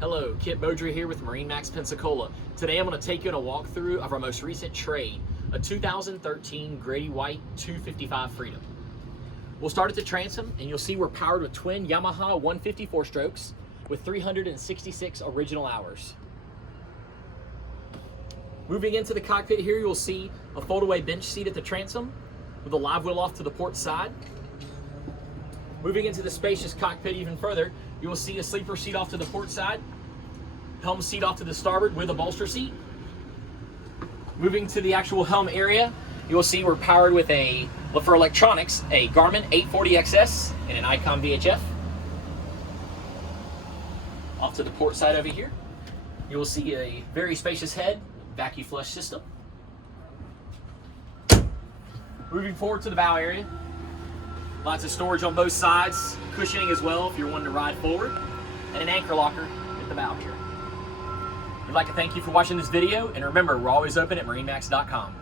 Hello, Kit Beaudry here with MarineMax Pensacola. Today I'm going to take you on a walkthrough of our most recent trade, a 2013 Grady-White 255 Freedom. We'll start at the transom and you'll see we're powered with twin Yamaha 154 strokes with 366 original hours. Moving into the cockpit here, you'll see a fold-away bench seat at the transom with a live wheel off to the port side. Moving into the spacious cockpit even further, you will see a sleeper seat off to the port side, helm seat off to the starboard with a bolster seat. Moving to the actual helm area, you will see we're powered with for electronics, a Garmin 840XS and an Icon VHF. Off to the port side over here, you will see a very spacious head, vacuum flush system. Moving forward to the bow area, lots of storage on both sides, cushioning as well if you're wanting to ride forward, and an anchor locker at the bow here. We'd like to thank you for watching this video, and remember, we're always open at MarineMax.com.